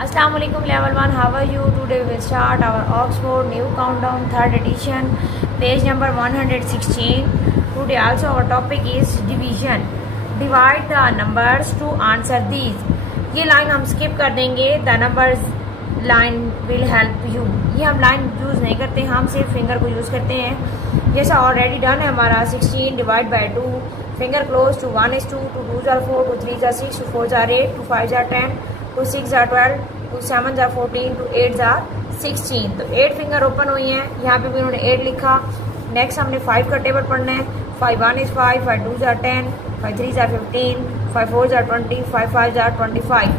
Assalamu alaikum level 1, how are you? Today we will start our Oxford new countdown 3rd edition, page number 116. Today also our topic is division. Divide the numbers to answer these. ये line हम skip कर देंगे. The numbers line will help you. ये हम line use नहीं करते, हम सिर्फ फिंगर को यूज़ करते हैं. जैसा ऑलरेडी डन है हमारा 16 divide by 2. Finger close to 1 is 2, to 2 are 4, to 3 are 6, to 4 are 8, to 5 are 10, to 6 are 12, to 7 are 14, to 8 are 16. तो 8 फिंगर ओपन हुई हैं. यहाँ पे भी उन्होंने 8 लिखा. नेक्स्ट हमने 5 का टेबल पढ़ना है. 5 1 is 5, 5 2 are 10, 5 3 are 15, 5 4 are 20, 5 5 are 25.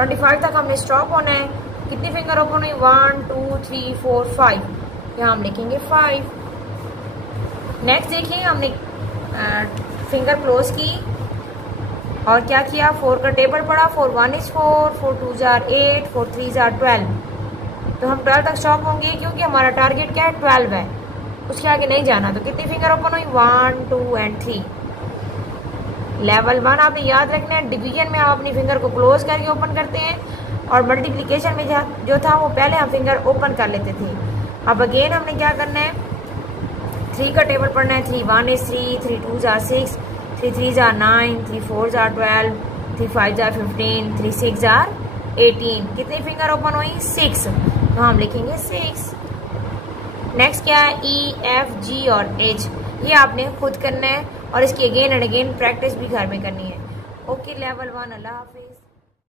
25 तक हमने स्टॉप होना है. कितनी फिंगर ओपन हुई? 1 2 3 4 5. यहाँ हम लिखेंगे 5. नेक्स्ट देखिए हमने फिंगर क्लोज की और क्या किया? 4 का टेबल पढ़ा. 4 1 is 4, 4 2 are 8, 4 3 are 12. तो हम 12 तक स्टॉप होंगे क्योंकि हमारा टारगेट क्या है? 12 है, उसके आगे नहीं जाना. तो कितनी फिंगर ओपन हुई? 1 2 and 3. लेवल 1 आपने याद रखना है. डिवीजन में आप अपनी फिंगर को क्लोज करके ओपन करते हैं और मल्टीप्लिकेशन में जो था वो पहले हम फिंगर ओपन कर लेते थे. अब अगेन हमने क्या करना है? 3 का टेबल पढ़ना है. 3 1 is 3, 3 2 are 6, 3 3 are 9, 3 4 are 12, 3 5 are 15, 3 6 are 18. कितनी फिंगर ओपन हुई? 6. तो हम लिखेंगे 6. नेक्स्ट क्या है? E F G और H. ये आपने खुद करना है और इसकी अगेन एंड अगेन प्रैक्टिस भी घर में करनी है. ओके लेवल 1, अल्लाह हाफिज़.